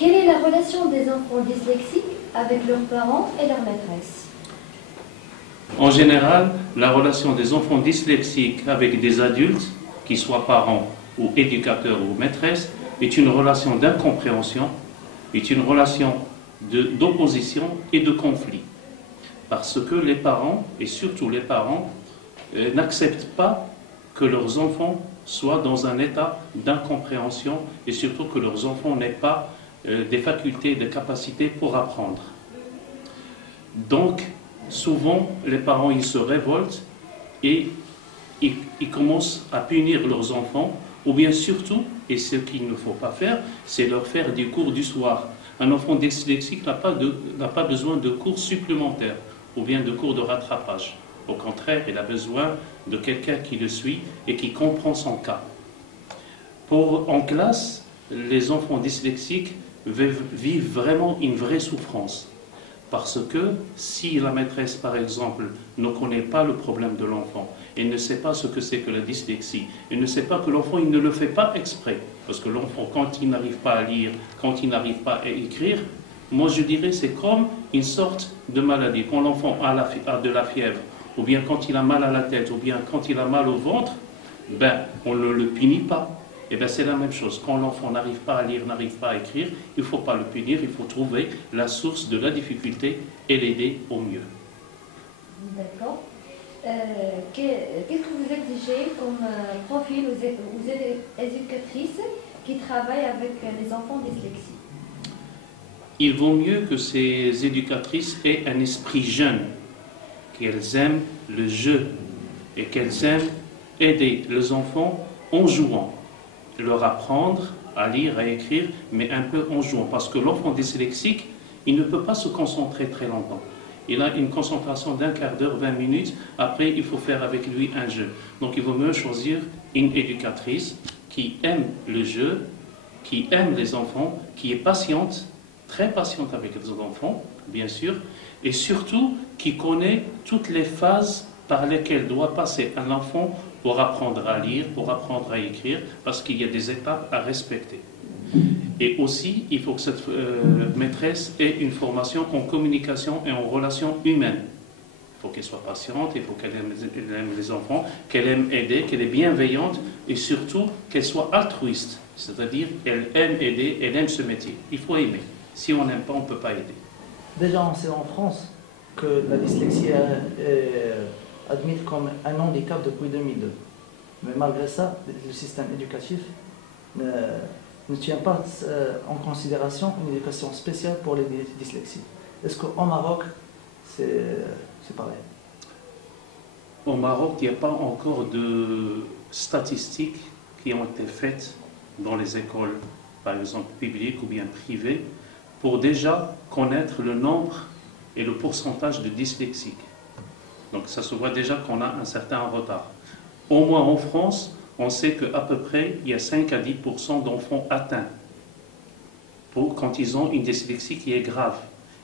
Quelle est la relation des enfants dyslexiques avec leurs parents et leurs maîtresses? En général, la relation des enfants dyslexiques avec des adultes, qu'ils soient parents ou éducateurs ou maîtresses, est une relation d'incompréhension, est une relation d'opposition et de conflit. Parce que les parents, et surtout les parents, n'acceptent pas que leurs enfants soient dans un état d'incompréhension et surtout que leurs enfants n'aient pas des facultés, des capacités pour apprendre. Donc, souvent, les parents, ils se révoltent et ils commencent à punir leurs enfants, ou bien surtout, et ce qu'il ne faut pas faire, c'est leur faire des cours du soir. Un enfant dyslexique n'a pas besoin de cours supplémentaires, ou bien de cours de rattrapage. Au contraire, il a besoin de quelqu'un qui le suit et qui comprend son cas. En classe, les enfants dyslexiques vivent vraiment une vraie souffrance. Parce que si la maîtresse, par exemple, ne connaît pas le problème de l'enfant, elle ne sait pas ce que c'est que la dyslexie, elle ne sait pas que l'enfant, il ne le fait pas exprès. Parce que l'enfant, quand il n'arrive pas à lire, quand il n'arrive pas à écrire, moi je dirais c'est comme une sorte de maladie. Quand l'enfant a de la fièvre, ou bien quand il a mal à la tête, ou bien quand il a mal au ventre, ben, on ne le punit pas. Et bien c'est la même chose. Quand l'enfant n'arrive pas à lire, n'arrive pas à écrire, il ne faut pas le punir, il faut trouver la source de la difficulté et l'aider au mieux. D'accord. Qu'est-ce que vous exigez comme profil aux éducatrices qui travaillent avec les enfants dyslexiques? Il vaut mieux que ces éducatrices aient un esprit jeune, qu'elles aiment le jeu et qu'elles aiment aider les enfants en jouant. Leur apprendre à lire, à écrire, mais un peu en jouant. Parce que l'enfant dyslexique, il ne peut pas se concentrer très longtemps. Il a une concentration d'un quart d'heure, 20 minutes. Après, il faut faire avec lui un jeu. Donc, il vaut mieux choisir une éducatrice qui aime le jeu, qui aime les enfants, qui est patiente, très patiente avec les enfants, bien sûr, et surtout qui connaît toutes les phases par lesquelles doit passer un enfant pour apprendre à lire, pour apprendre à écrire, parce qu'il y a des étapes à respecter. Et aussi, il faut que cette maîtresse ait une formation en communication et en relations humaines. Il faut qu'elle soit patiente, il faut qu'elle aime les enfants, qu'elle aime aider, qu'elle est bienveillante et surtout qu'elle soit altruiste. C'est-à-dire, elle aime aider, elle aime ce métier. Il faut aimer. Si on n'aime pas, on ne peut pas aider. Déjà, on sait en France que la dyslexie est admise comme un handicap depuis 2002. Mais malgré ça, le système éducatif ne tient pas en considération une éducation spéciale pour les dyslexies. Est-ce qu'au Maroc, c'est pareil? Au Maroc, il n'y a pas encore de statistiques qui ont été faites dans les écoles, par exemple publiques ou bien privées, pour déjà connaître le nombre et le pourcentage de dyslexiques. Donc ça se voit déjà qu'on a un certain retard. Au moins en France, on sait qu'à peu près, il y a 5 à 10% d'enfants atteints quand ils ont une dyslexie qui est grave.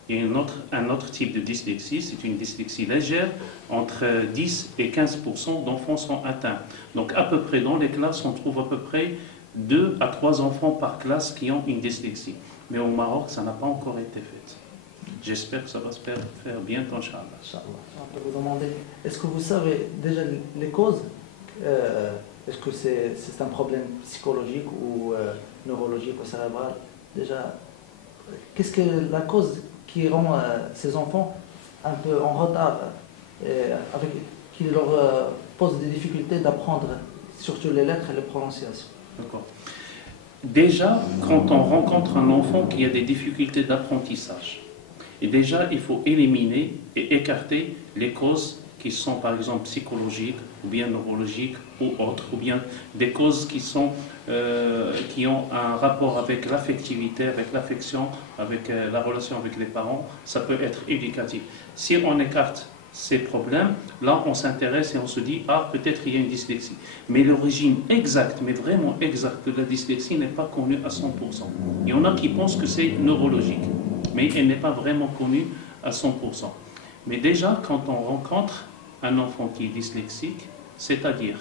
Il y a un autre type de dyslexie, c'est une dyslexie légère, entre 10 et 15% d'enfants sont atteints. Donc à peu près dans les classes, on trouve à peu près 2 à 3 enfants par classe qui ont une dyslexie. Mais au Maroc, ça n'a pas encore été fait. J'espère que ça va se faire bientôt, Inch'Allah. On peut vous demander, est-ce que vous savez déjà les causes? Est-ce que c'est un problème psychologique ou neurologique ou cérébral? Déjà, qu'est-ce que la cause qui rend ces enfants un peu en retard, qui leur pose des difficultés d'apprendre surtout les lettres et les prononciations? D'accord. Déjà, quand on rencontre un enfant qui a des difficultés d'apprentissage, et déjà, il faut éliminer et écarter les causes qui sont par exemple psychologiques ou bien neurologiques ou autres, ou bien des causes qui ont un rapport avec l'affectivité, avec l'affection, avec la relation avec les parents. Ça peut être éducatif. Si on écarte ces problèmes, là on s'intéresse et on se dit, ah, peut-être il y a une dyslexie. Mais l'origine exacte, mais vraiment exacte de la dyslexie n'est pas connue à 100%. Il y en a qui pensent que c'est neurologique, mais elle n'est pas vraiment connue à 100%. Mais déjà, quand on rencontre un enfant qui est dyslexique, c'est-à-dire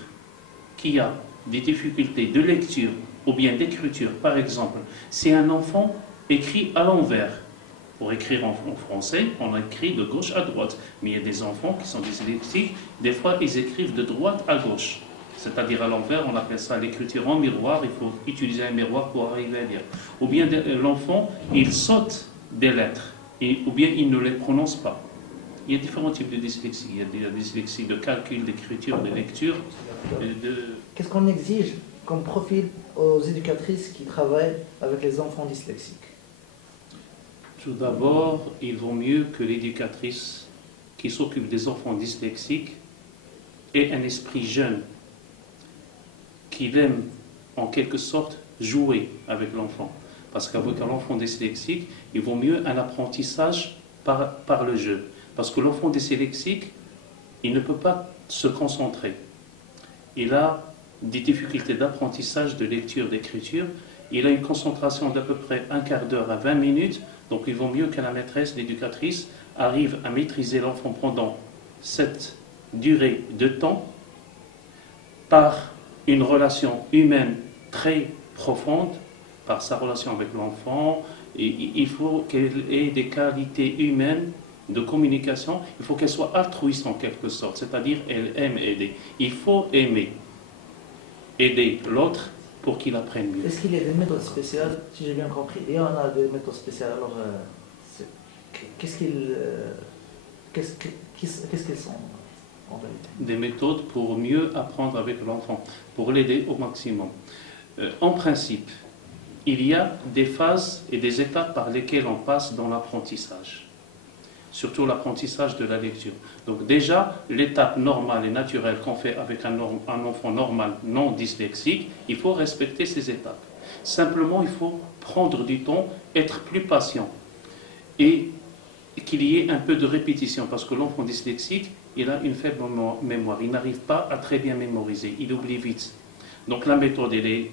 qui a des difficultés de lecture ou bien d'écriture, par exemple, c'est un enfant écrit à l'envers. Pour écrire en français, on écrit de gauche à droite. Mais il y a des enfants qui sont dyslexiques, des fois ils écrivent de droite à gauche. C'est-à-dire à l'envers, on appelle ça l'écriture en miroir, il faut utiliser un miroir pour arriver à lire. Ou bien l'enfant, il saute des lettres, ou bien il ne les prononce pas. Il y a différents types de dyslexie. Il y a de la dyslexie de calcul, d'écriture, de lecture. Qu'est-ce qu'on exige comme profil aux éducatrices qui travaillent avec les enfants dyslexiques? Tout d'abord, il vaut mieux que l'éducatrice qui s'occupe des enfants dyslexiques ait un esprit jeune, qu'il aime en quelque sorte jouer avec l'enfant. Parce qu'avec un enfant dyslexique, il vaut mieux un apprentissage par le jeu. Parce que l'enfant dyslexique, il ne peut pas se concentrer. Il a des difficultés d'apprentissage, de lecture, d'écriture. Il a une concentration d'à peu près un quart d'heure à 20 minutes. Donc il vaut mieux que la maîtresse, l'éducatrice, arrive à maîtriser l'enfant pendant cette durée de temps par une relation humaine très profonde, par sa relation avec l'enfant. Il faut qu'elle ait des qualités humaines de communication. Il faut qu'elle soit altruiste en quelque sorte, c'est-à-dire elle aime aider. Il faut aimer l'autre pour qu'il apprenne mieux. Est-ce qu'il y a des méthodes spéciales, si j'ai bien compris? Il y en a des méthodes spéciales, alors qu'est-ce qu'elles sont en réalité? Des méthodes pour mieux apprendre avec l'enfant, pour l'aider au maximum. En principe, il y a des phases et des étapes par lesquelles on passe dans l'apprentissage, surtout l'apprentissage de la lecture. Donc déjà, l'étape normale et naturelle qu'on fait avec un enfant normal non dyslexique, il faut respecter ces étapes. Simplement, il faut prendre du temps, être plus patient et qu'il y ait un peu de répétition, parce que l'enfant dyslexique, il a une faible mémoire, il n'arrive pas à très bien mémoriser, il oublie vite. Donc la méthode, elle est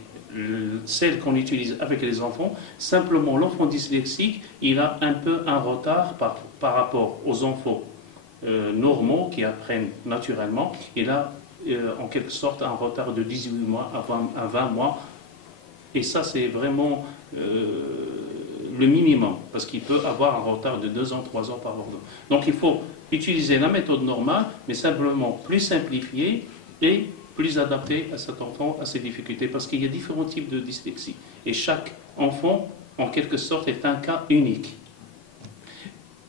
celle qu'on utilise avec les enfants. Simplement, l'enfant dyslexique, il a un peu un retard par rapport aux enfants normaux qui apprennent naturellement. Il a en quelque sorte un retard de 18 mois à 20 mois. Et ça, c'est vraiment le minimum, parce qu'il peut avoir un retard de 2 ans, 3 ans par ordre. Donc il faut utiliser la méthode normale, mais simplement plus simplifiée et plus adaptée à cet enfant, à ses difficultés, parce qu'il y a différents types de dyslexie. Et chaque enfant, en quelque sorte, est un cas unique.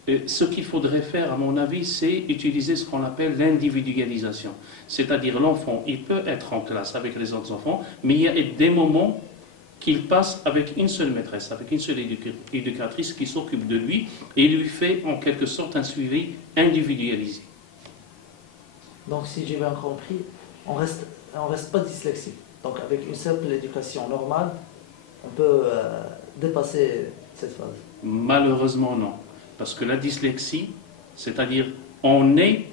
Ce qu'il faudrait faire, à mon avis, c'est utiliser ce qu'on appelle l'individualisation. C'est-à-dire l'enfant, il peut être en classe avec les autres enfants, mais il y a des moments qu'il passe avec une seule maîtresse, avec une seule éducatrice qui s'occupe de lui et lui fait en quelque sorte un suivi individualisé. Donc si j'ai bien compris, on reste pas dyslexique. Donc avec une simple éducation normale, on peut dépasser cette phase. Malheureusement non, parce que la dyslexie, c'est-à-dire on est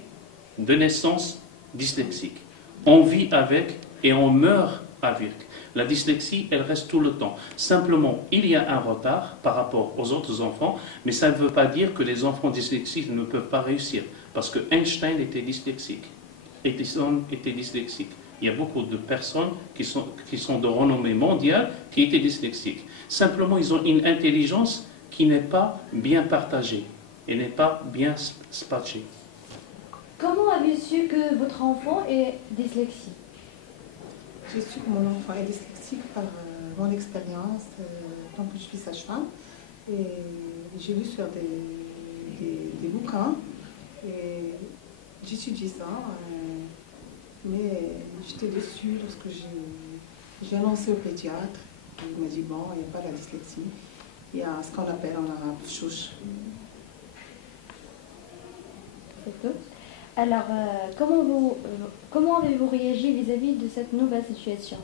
de naissance dyslexique, on vit avec et on meurt avec. La dyslexie, elle reste tout le temps. Simplement, il y a un retard par rapport aux autres enfants, mais ça ne veut pas dire que les enfants dyslexiques ne peuvent pas réussir, parce que Einstein était dyslexique, Edison était dyslexique. Il y a beaucoup de personnes qui sont de renommée mondiale qui étaient dyslexiques. Simplement, ils ont une intelligence qui n'est pas bien partagée et n'est pas bien spatchée. Comment avez-vous su que votre enfant est dyslexique? J'ai su que mon enfant est dyslexique par mon expérience, tant que je suis sage-femme. Et j'ai lu sur des bouquins et j'étudie ça. Mais j'étais déçue lorsque j'ai annoncé au pédiatre. Il m'a dit, bon, il n'y a pas la dyslexie. Il y a ce qu'on appelle en arabe chouch. Alors, comment avez-vous réagi vis-à-vis de cette nouvelle situation?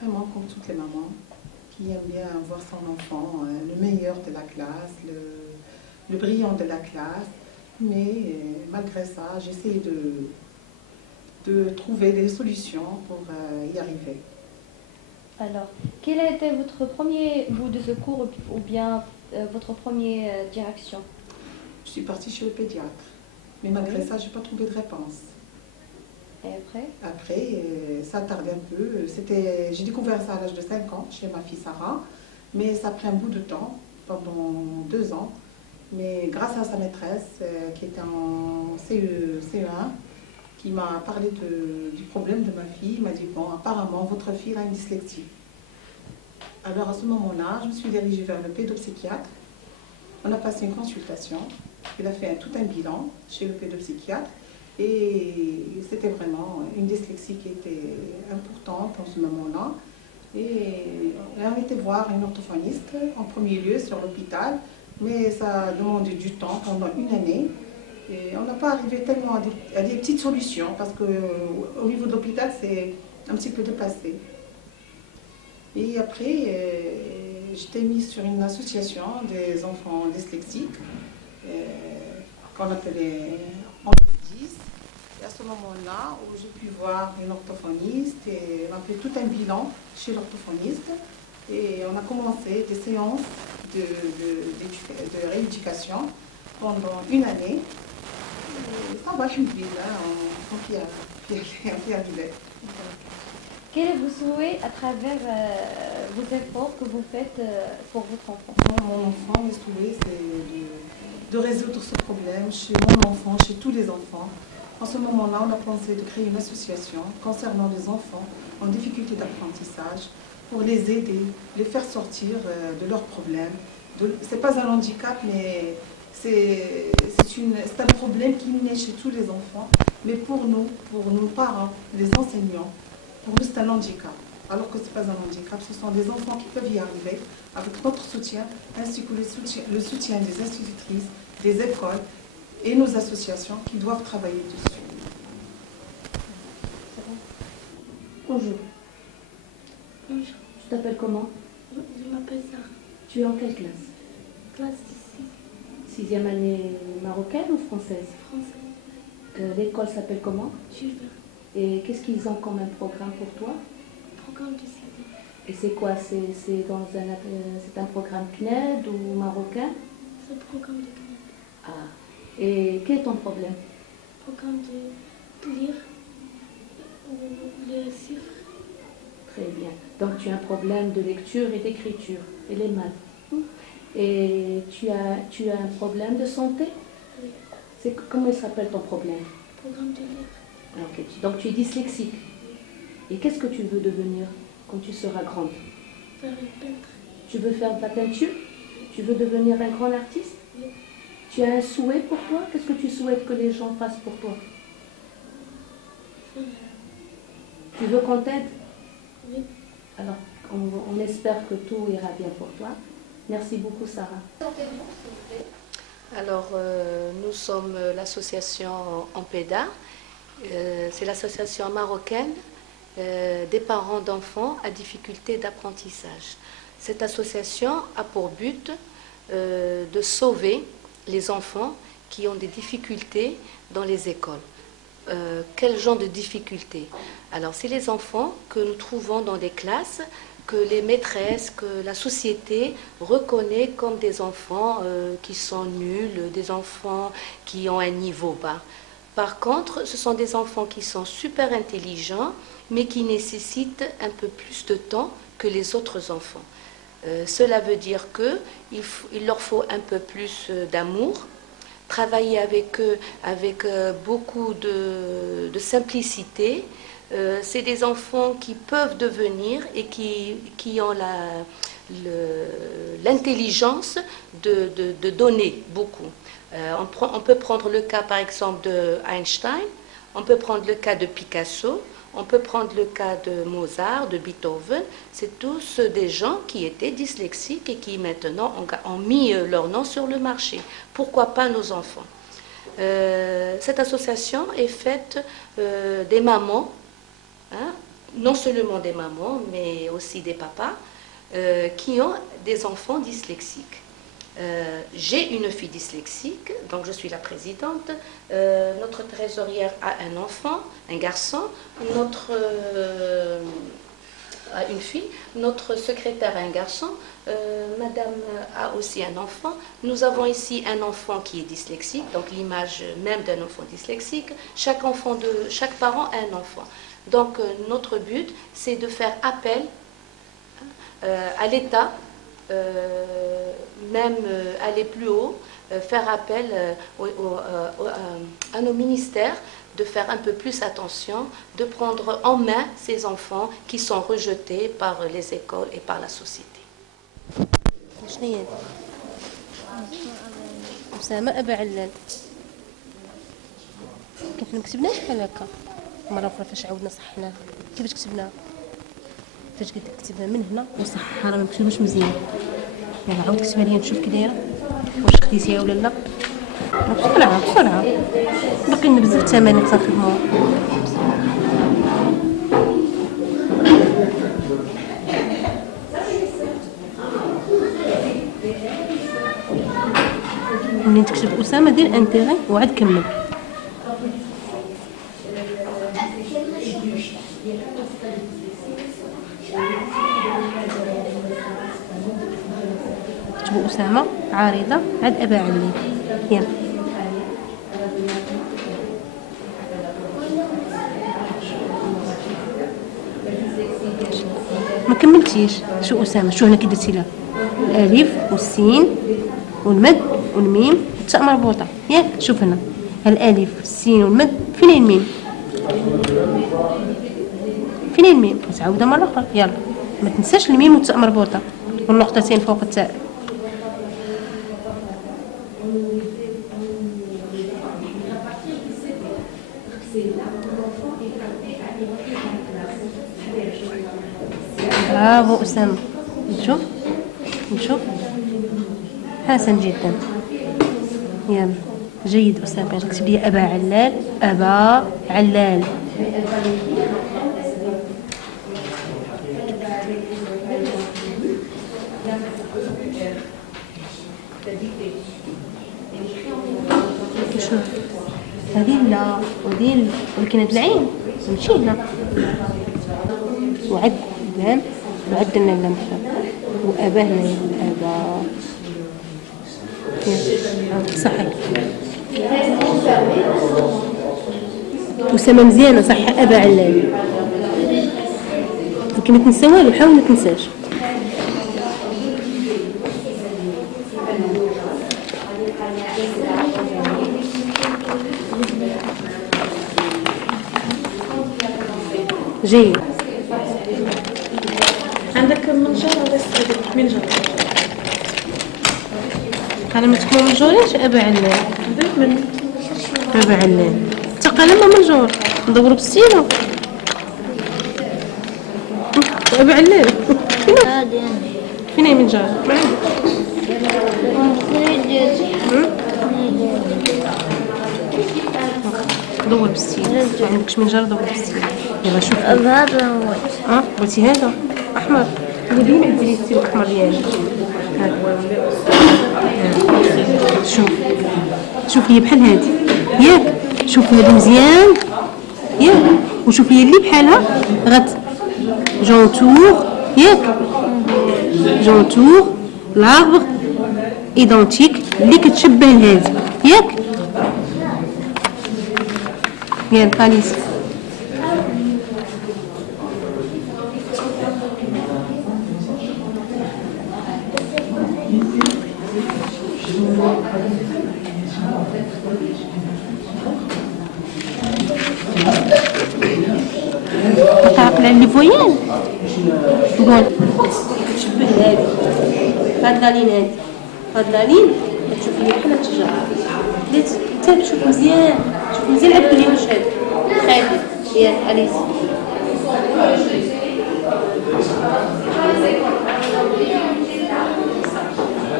Vraiment comme toutes les mamans qui aiment bien voir son enfant, le meilleur de la classe, le brillant de la classe. Mais malgré ça, j'essaie de trouver des solutions pour y arriver. Alors, quel a été votre premier bout de secours ou bien votre première direction? Je suis partie chez le pédiatre. Mais malgré ça, je n'ai pas trouvé de réponse. Et après? Après, ça tardait un peu. J'ai découvert ça à l'âge de 5 ans, chez ma fille Sarah. Mais ça a pris un bout de temps, pendant 2 ans. Mais grâce à sa maîtresse, qui était en CE1, qui m'a parlé du problème de ma fille, il m'a dit, bon, apparemment, votre fille a une dyslexie. Alors à ce moment-là, je me suis dirigée vers le pédopsychiatre. On a passé une consultation. Il a fait tout un bilan chez le pédopsychiatre. Et c'était vraiment une dyslexie qui était importante en ce moment-là. Et on a été voir une orthophoniste en premier lieu sur l'hôpital, mais ça a demandé du temps pendant une année. Et on n'a pas arrivé tellement à des petites solutions parce qu'au niveau de l'hôpital, c'est un petit peu dépassé. Et après, j'étais mise sur une association des enfants dyslexiques qu'on appelait en 2010. Et à ce moment-là, où j'ai pu voir une orthophoniste et on a fait tout un bilan chez l'orthophoniste. Et on a commencé des séances de rééducation pendant une année. Et ça va, alhamdoulilah, on peut y arriver. Quel est vos souhaits à travers vos efforts que vous faites pour votre enfant? Mon enfant, mes souhaits, c'est de résoudre ce problème chez mon enfant, chez tous les enfants. En ce moment-là, on a pensé de créer une association concernant les enfants en difficulté d'apprentissage pour les aider, les faire sortir de leurs problèmes. Ce n'est pas un handicap, mais c'est un problème qui naît chez tous les enfants. Mais pour nous parents, les enseignants, pour nous c'est un handicap. Alors que ce n'est pas un handicap, ce sont des enfants qui peuvent y arriver avec notre soutien, ainsi que le soutien des institutrices, des écoles et nos associations qui doivent travailler dessus. Bonjour. Bonjour, Tu t'appelles comment? je m'appelle Sarah. Tu es en quelle classe? Classe 6e année marocaine ou française? 6, français. L'école s'appelle comment? Jules Verne. Et qu'est-ce qu'ils ont comme un programme pour toi? Programme de CD. Et c'est quoi? C'est un programme CNED ou marocain? C'est le programme de CNED. Ah. Et quel est ton problème? Programme de lire le chiffre. Très bien. Donc tu as un problème de lecture et d'écriture et les maths. Et tu as un problème de santé? Oui. Comment il s'appelle ton problème? Programme de lire. Ok. Donc tu es dyslexique. Et qu'est-ce que tu veux devenir quand tu seras grande? Faire une peintre. Tu veux faire de la peinture? Tu veux devenir un grand artiste? Oui. Tu as un souhait pour toi? Qu'est-ce que tu souhaites que les gens fassent pour toi? Tu veux qu'on t'aide? Oui. Alors, on espère que tout ira bien pour toi. Merci beaucoup, Sarah. Alors, nous sommes l'association Ampeda. C'est l'association marocaine des parents d'enfants à difficulté d'apprentissage. Cette association a pour but de sauver les enfants qui ont des difficultés dans les écoles. Quel genre de difficultés? Alors, c'est les enfants que nous trouvons dans des classes que les maîtresses, que la société reconnaît comme des enfants qui sont nuls, des enfants qui ont un niveau bas. Par contre, ce sont des enfants qui sont super intelligents, mais qui nécessitent un peu plus de temps que les autres enfants. Cela veut dire qu'il leur faut un peu plus d'amour, travailler avec eux avec beaucoup de simplicité. C'est des enfants qui peuvent devenir et qui ont l'intelligence de donner beaucoup. On peut prendre le cas par exemple de Einstein, on peut prendre le cas de Picasso, on peut prendre le cas de Mozart, de Beethoven. C'est tous des gens qui étaient dyslexiques et qui maintenant ont mis leur nom sur le marché. Pourquoi pas nos enfants? Cette association est faite des mamans, hein, non seulement des mamans, mais aussi des papas, qui ont des enfants dyslexiques. J'ai une fille dyslexique, donc je suis la présidente. Notre trésorière a un enfant, un garçon. A une fille. Notre secrétaire a un garçon. Madame a aussi un enfant. Nous avons ici un enfant qui est dyslexique, donc l'image même d'un enfant dyslexique. Chaque parent a un enfant. Donc notre but, c'est de faire appel à l'État même aller plus haut, faire appel à nos ministères de faire un peu plus attention, de prendre en main ces enfants qui sont rejetés par les écoles et par la société. أسامة أبا علال كيف ما كتبناش بحال هكا مرة أخرى فاش عاودنا صحناها كيفاش كتبناها فاش قلت لك كتبها من هنا وصحها راه ما كتبوش مزيان يلا عاود كتبها لي نشوف كي دايره واش خديتيها ولا لا بسرعة بسرعة باقي لنا بزاف تمارين تنخدموها منين تكتب أسامة دير انتيغي وعاد كمل كتبوا أسامة عارضة عاد أبا علي يلا ما كملتيش شو أسامة شو هنا كي درتي لها الألف والسين والمد والميم والتاء مربوطة ياك شوف هنا الألف والسين والمد فين الميم فين الميم تعاودها مرة أخرى يلا ما تنساش الميم والتاء مربوطة والنقطتين فوق التاء برافو أسامة نشوف نشوف حسن جدا يلا جيد أسامة اكتب لي أبا علال أبا علال شوف هذه لا ودي ولكن العين نمشي هنا وعد اللام وعدلنا اللام وأبا هنا الأبا صحيح أسامة مزيانة صح أبا علال لكن ما تنسى والو حاول ما تنساش جيد عندك منجر ولا استخدمت منجر؟ قال ما تكون منجورينش أبا علال من أبا علال تقلم منجور ندورو بالسيلو أبا علال فين هي منجر؟ ما عندك دور بالسيلو ما عندكش منجر دور بالسيلو يلا شوف هذا هو بغيتي هذا احمر اللي ديما ديري السيلو احمر ديالي شوف شوف هي بحال هادي ياك شوف هادي مزيان ياك وشوف هي اللي بحالها غت جونتور ياك جونتور لاربغ ايدونتيك اللي كتشبه لهادي ياك ياك خالص تعرف لي فويال قول تشبه هادي هاد لالين هادي هاد لالين تشوف لي بحال الشجره حتى تشوف مزيان شوف مزيان عبد لي واش هاد خايف ياك اليس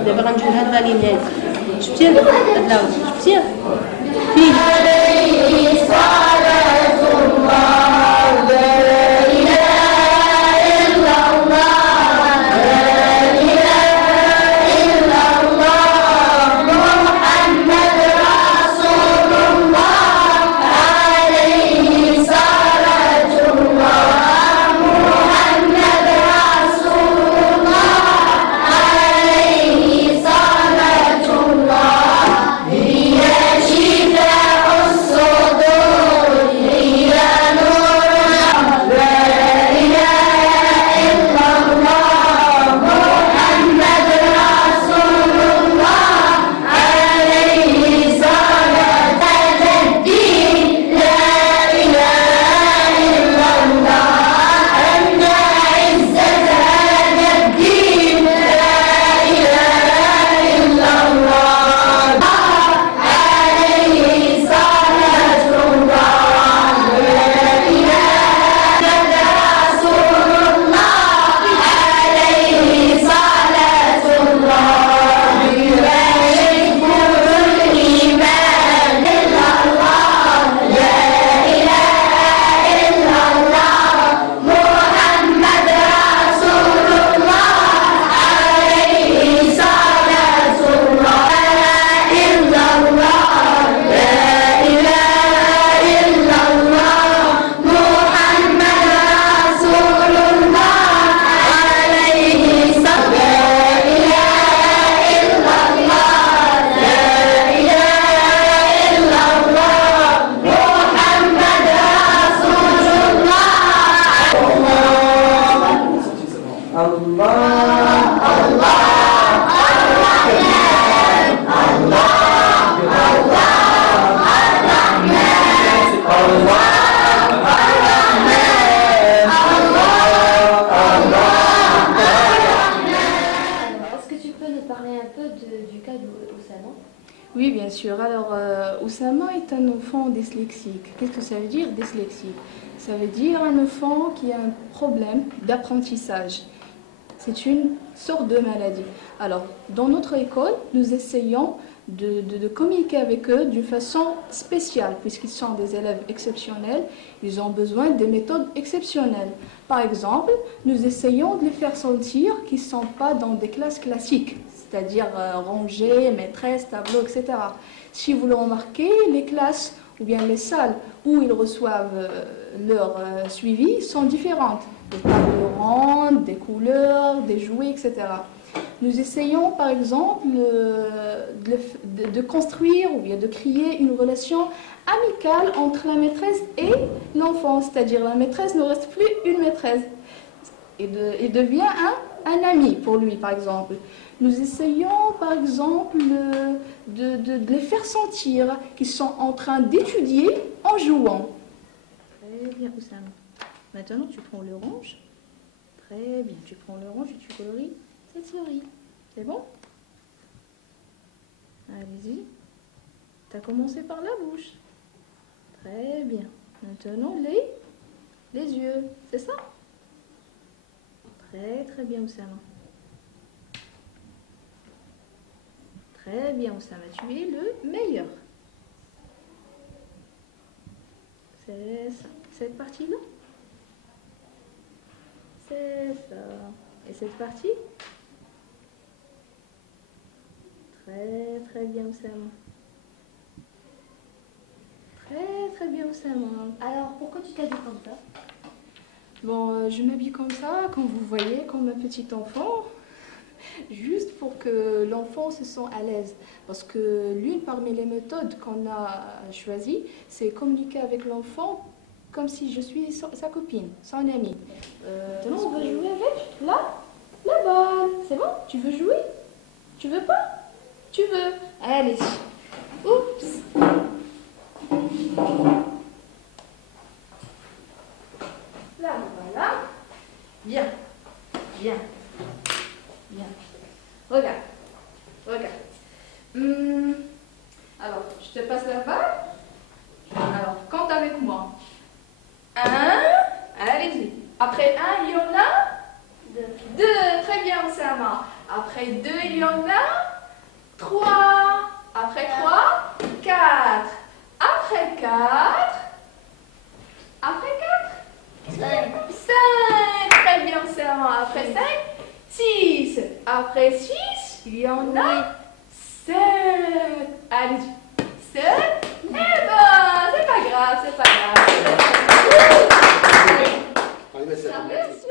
دابا غنجيو لهاد لالين هادي شفتي هاد لاوز شفتيها فين شفاء الصدور parler un peu du cas d'Oussama? Oui, bien sûr. Alors, Oussama est un enfant dyslexique. Qu'est-ce que ça veut dire, dyslexique? Ça veut dire un enfant qui a un problème d'apprentissage. C'est une sorte de maladie. Alors, dans notre école, nous essayons de communiquer avec eux d'une façon spéciale, puisqu'ils sont des élèves exceptionnels, ils ont besoin de méthodes exceptionnelles. Par exemple, nous essayons de les faire sentir qu'ils ne sont pas dans des classes classiques, c'est-à-dire rangées, maîtresses, tableaux, etc. Si vous le remarquez, les classes ou bien les salles où ils reçoivent leur suivi sont différentes. Des tables rondes, des couleurs, des jouets, etc. Nous essayons par exemple de construire ou bien de créer une relation amicale entre la maîtresse et l'enfant, c'est-à-dire la maîtresse ne reste plus une maîtresse, il devient un ami pour lui par exemple. Nous essayons par exemple de les faire sentir qu'ils sont en train d'étudier en jouant. Très bien Oussama. Maintenant tu prends l'orange. Très bien, tu prends l'orange et tu coloris cette souris. C'est bon? Allez-y. Tu as commencé par la bouche. Très bien. Maintenant les yeux. C'est ça? Très bien Oussama. Très bien Oussama, tu es le meilleur. C'est ça. Cette partie-là? C'est ça. Et cette partie? Très bien Oussama. Très bien Oussama. Alors, pourquoi tu t'habilles comme ça? Bon, je m'habille comme ça, comme vous voyez, comme un petit enfant, juste pour que l'enfant se sente à l'aise. Parce que l'une parmi les méthodes qu'on a choisies, c'est communiquer avec l'enfant comme si je suis sa copine, son amie. Maintenant, on va jouer avec la balle. C'est bon? Tu veux jouer? Tu veux pas? Tu veux? Allez. Oups. Là, voilà. Bien. Regarde. Alors, je te passe la balle. Alors, compte avec moi. 1. Allez-y. Après 1, il y en a 2. Très bien, Oussama. Après 2, il y en a 3. Après 3, 4. Après 4. Après 4. 5. Très bien, Oussama. Après 5, 6. Après 6, il y en a 7. Allez-y. 7. Eh ben, c'est pas grave. Allez, Ça reste